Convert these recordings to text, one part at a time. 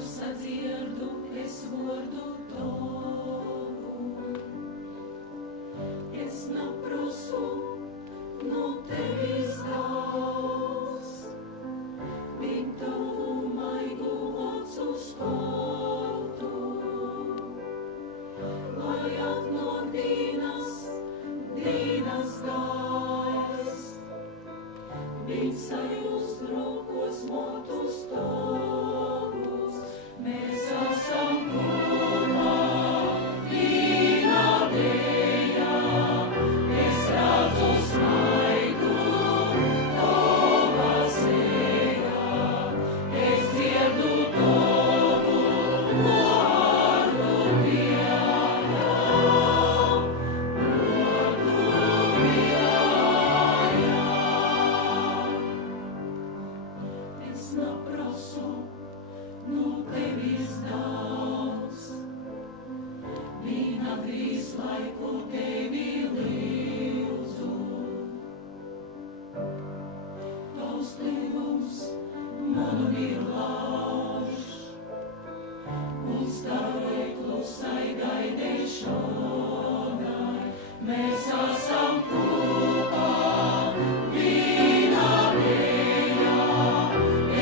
sadzirdu es vārdu tavu. Es naprosu no tevis daudz, vien tavu maigu acu skatu, lai atnāk dienas gaist, vien sajust rokos motus tavus. Mēs esam kopā vienā dejā, es redzu smaidu tavā sejā, es dzirdu tavu vārdu es naprosu no tevis daudz, vien atgrīz laiku tevi lūdzu. Tavs līgums manu mīlāš, un stāvēj klusai gaidīšanai. Mēs esam kopā vienā dejā,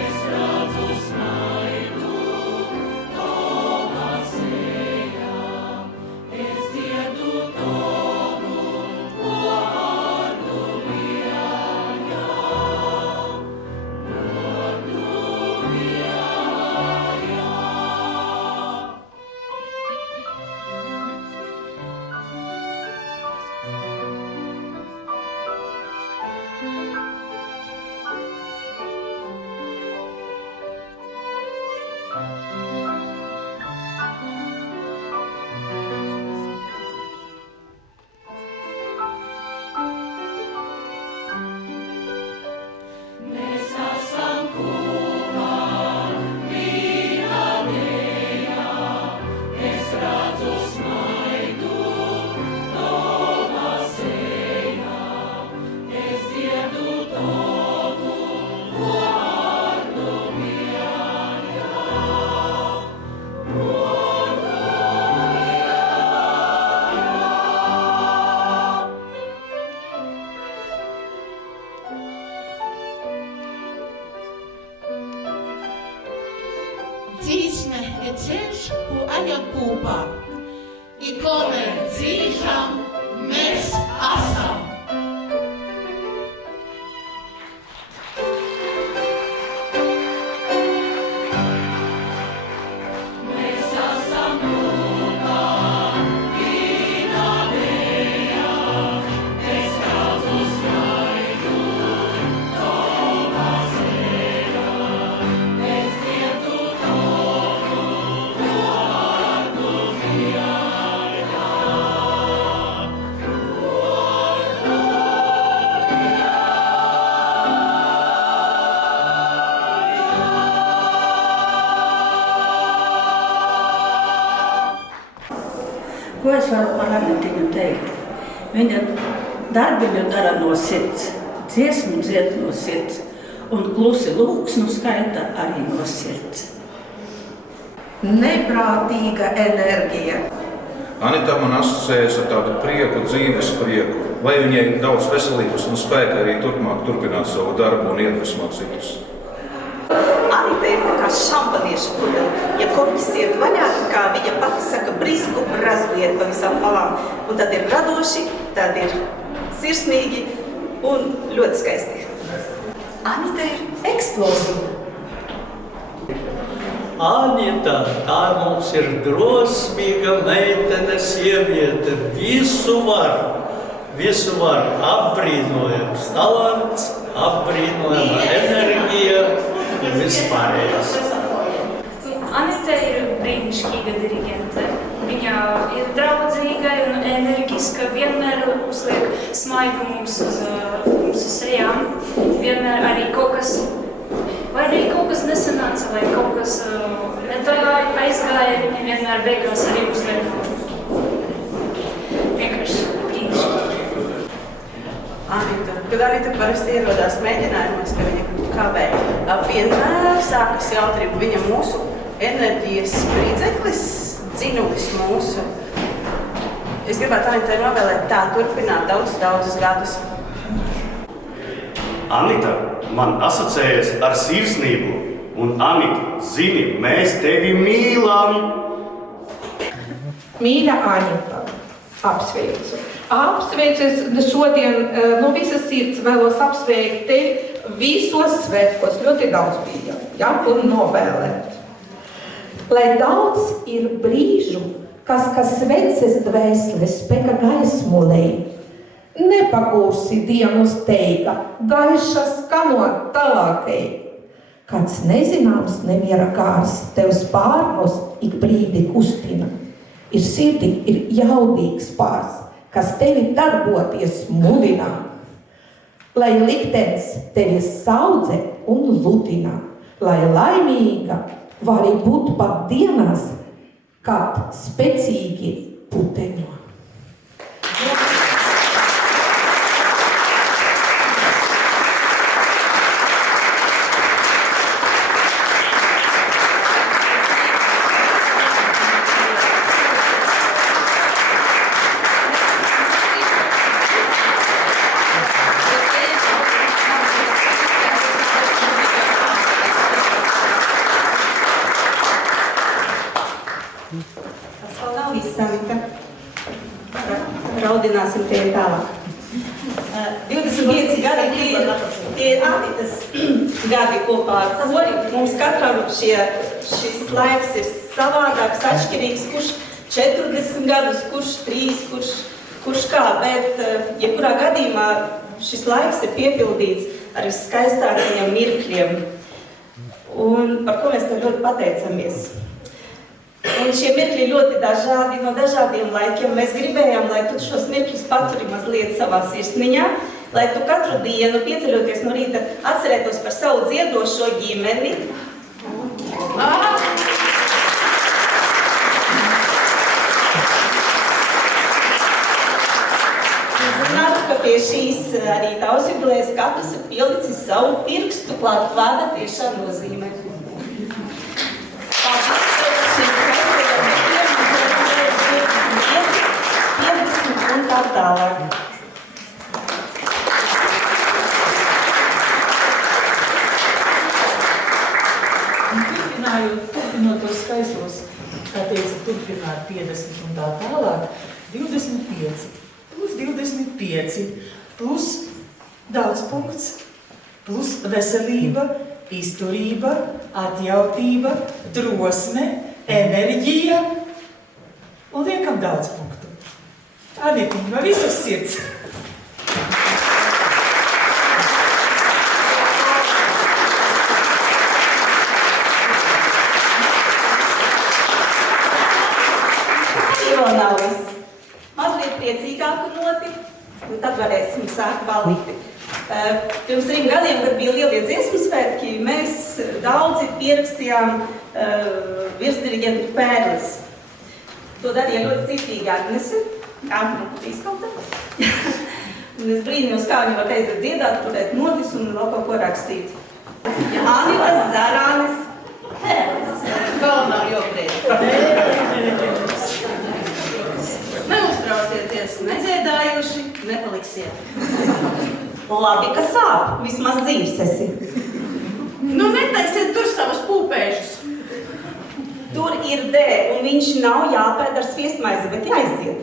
es redzu smaidu tavā sejā, es dzirdu tavu vārdu vienā, vārdu vienā. Mēs esam kopā vienā dejā, es redzu smaidu tavā sejā, es dzirdu tavu vārdu vienā, vārdu Dzīsme ir ceļš, ko aļam kūpā. I kamēr dzīšam, mēs esam. Mēs esam kopā vienā dejā, es redzu smaidu tavā sejā, es dzirdu tavu vārdu vienā, Ko es varu par Anetiņu teikt? Viņa darbiņu dara no sirds, dziesmu dzied no sirds, un klusi lūgsnu skaita arī no sirds. Neprātīga enerģija. Anita man asociējas ar tādu prieku, dzīves prieku, lai viņai daudz veselības un spēka arī turpmāk turpināt savu darbu un iedvesmot citus. Anita ir kā šampanieša pudeļa. Ja korķis iet vaļā, kā viņa pati saka, brisku, brazgu iet pa visām palām. Un tad ir radoši, tad ir sirsnīgi un ļoti skaisti. Anita ir eksplozija. Anita, tā mums ir drosmīga meitene, sieviete, visu var, apbrīnojams talants, apbrīnojama enerģija un vispārējais. Anita ir brīnišķīga dirigente. Viņa ir draudzīga un enerģiska, vienmēr uzliek smaidu mums uz sejām. Vienmēr arī kaut kas, vai arī kaut kas nesanāca, vai kaut kas aizgāja, viņa vienmēr beigās arī uzliek. Vienkārši brīnišķīgi. Anita, kad Anita parasti ierodās mēģinājumos, ka viņa kavē, vienmēr sākas jautrība. Viņa mūsu enerģijas spridzeklis, dzinulis mūsu. Es gribētu Anitai novēlēt tā turpināt daudzus gadus. Anita man asociējas ar sirsnību, un Anita, zini, mēs tevi mīlam! Mīļa Anita, apsveicu. Apsveicu šodien no visas sirds vēlos apsveikt tevi visos svētkos. Ļoti daudz bija, un novēlēt. Lai daudz ir brīžu, kas sveces dvēseles spēka gaismulei. Nepagūsi dienu steiga, gaiša skanot tālākai. Kāds nezināms nemiera kārs tev spārnos ik brīdi kustina. Ir sirdi, ir jaudīgs pārs, kas tevi darboties mudina. Lai liktenis tevi saudze un lutina, lai laimīga vari būt pat dienās, kad spēcīgi puteņo. Raudināsim tie tālāk. 25 gadi tie ir Anitas gadi kopā ar kori. Mums katram šis laiks ir savādāks, atšķirīgs, kurš 40 gadus, kurš 3, kurš kā, bet jebkurā gadījumā šis laiks ir piepildīts ar skaistākajiem mirkļiem. Un par ko mēs tev ļoti pateicamies. Un šie mirkļi ļoti dažādi, no dažādiem laikiem. Mēs gribējām, lai tu šos mirkļus paturi mazliet savā sirsniņā, lai tu katru dienu, pieceļoties no rīta, atcerētos par savu dziedošo ģimeni. Zinātu, ka pie šīs arī tavas jubilejas katrs ir pielicis savu pirkstu klāt vārda tiešā nozīmē. Un tā tālāk. Turpinot tos skaistos, kā teica, turpināt 50 un tā tālāk, 25 plus 25 plus daudz punkts, plus veselība, izturība, atjautība, drosme, enerģija un liekam daudz punktu. Anitiņ, no visas sirds. Nav viss. Mazliet priecīgāku noti, un tad varēsim sākt balīti. Pirms 3 gadiem, kad bija lielie dziesmu svētki, mēs daudzi pierakstījām virsdiriģentu pērles. To darīja ļoti citīgi Agnese. Izkauta. Un es brīnījos, kā viņi var teikt dziedāt, turēt notis un vēl kaut ko rakstīt. Anitas Zarānes pērles. Galvenā joprēd. Neuztraucieties, nedziedājuši, nepaliksiet. Labi, ka sāp, vismaz dzīves esi. Nu, netaisiet tur savus pūpēžus. Tur ir D, un viņš nav jāpēd ar sviestmaizi, bet jāizdzied.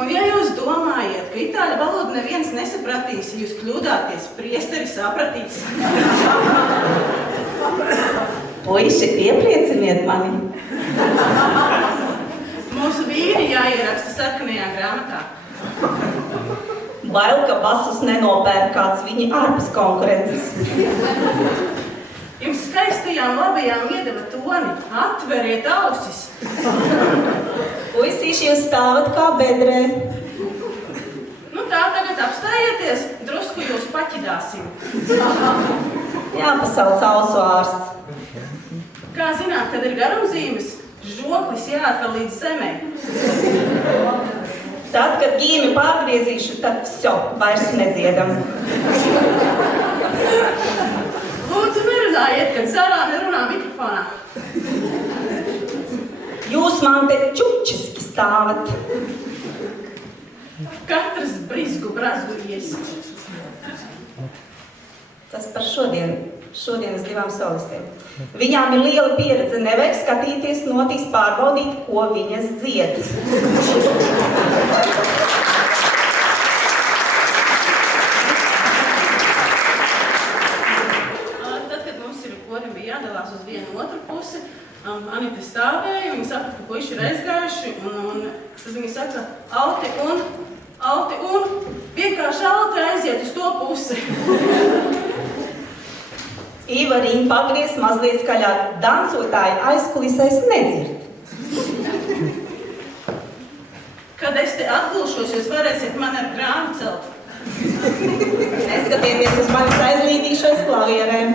Un ja jūs domājat, ka itāļu valodu neviens nesapratīs, jūs kļūdāties, priesteri sapratīs. Puiši, ieprieciniet mani. Mūsu vīri jāieraksta sarkanajā grāmatā. Bail, ka basus nenopērk kāds viņi ārpus konkurences. Jums skaistajām labajām iedeva toni, atveriet ausis. Puisīši, jūs stāvat kā bedrē. Nu tā, tagad apstājieties, drusku jūs paķidāsim. Jāpasauc ausu ārsts. Kā zināt, kad ir garumzīmes, žoklis jāatver līdz zemē. Tad, kad ģīmi pārgriezīšu, tad vso, vairs nedziedam. Lūdzu, nerunājiet, kad Zarāne runā mikrofonā. man te čučiski stāvat. Katrs brisku brazgujies. Tas par šodienas divām solistēm. Viņām ir liela pieredze, nevajag skatīties notīs pārbaudīt, ko viņas dzied. Tad, kad mums ir korim bija jādalās uz vienu otru pusi, Anita stāvēja, viņa saprata, ka puiši ir aizgājuši, un tad viņa saka, Alti un, vienkārši Alti aiziet uz to pusi. Ivariņa pagriez mazliet skaļāk, dancotāji aizkulisēs nedzird. Kad es te atgulšos, jūs varēsiet man ar grānu celt. Neskatieties uz manis aizlīdīšais klavierēm.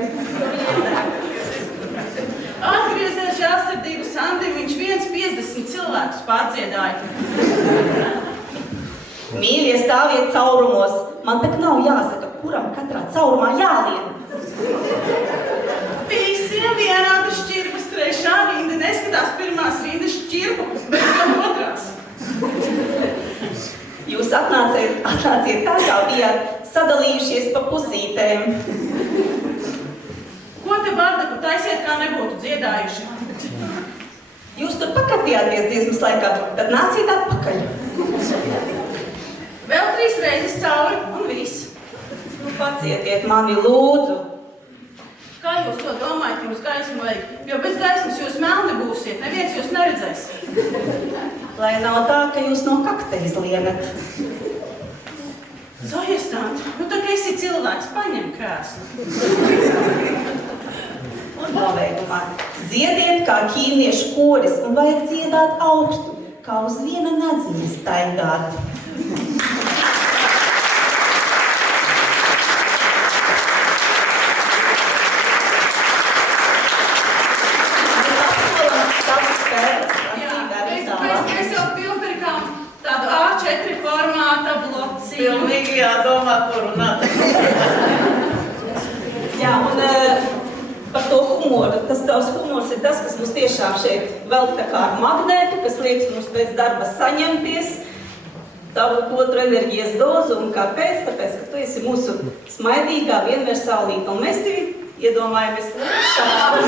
Atgriezies žēlsirdību Sandim, viņš 1,50 cilvēkus pārdziedāja. Mīļie, stāviet caurumos, man tak nav jāsaka, kuram katrā caurumā jālien. Visiem vienādi šķirpas, trešā rinda neskatās pirmās rindas šķirpu, bet jau otrās. Jūs atnāciet tā, kā bijāt sadalījušies pa pusītēm. Ko te bardaku taisiet, kā nebūtu dziedājuši? Jūs tur pakatījāties dziesmas laikā, tad nāciet atpakaļ. Vēl 3 reizes cauri un viss. Nu, pacietiet mani, lūdzu. Kā jūs to domājat, jums gaismu vajag? Jo bez gaismas jūs melni būsiet, neviens jūs neredzēs. Lai nav tā, ka jūs no kakta izlienat. Zojastant, nu tā kā esi cilvēks, paņem krēslu. Un nobeigumā dziediet kā ķīniešu koris un vajag dziedāt augstu, kā uz viena nadziņa staigāt. Mēs jau pilpirkām tādu A4 formāta blocīju. Pilnīgi jādomā, kur runāt. Jā, un par to humoru. Tas tavs humors ir tas, kas mums tiešām šeit velk tā kā ar magnētu, kas liekas mums pēc darba saņemties, tavu otru enerģijas dozu. Un kāpēc? Tāpēc, ka tu esi mūsu smaidīgā, vienversālīga, un mēs tevi iedomājamies šādi.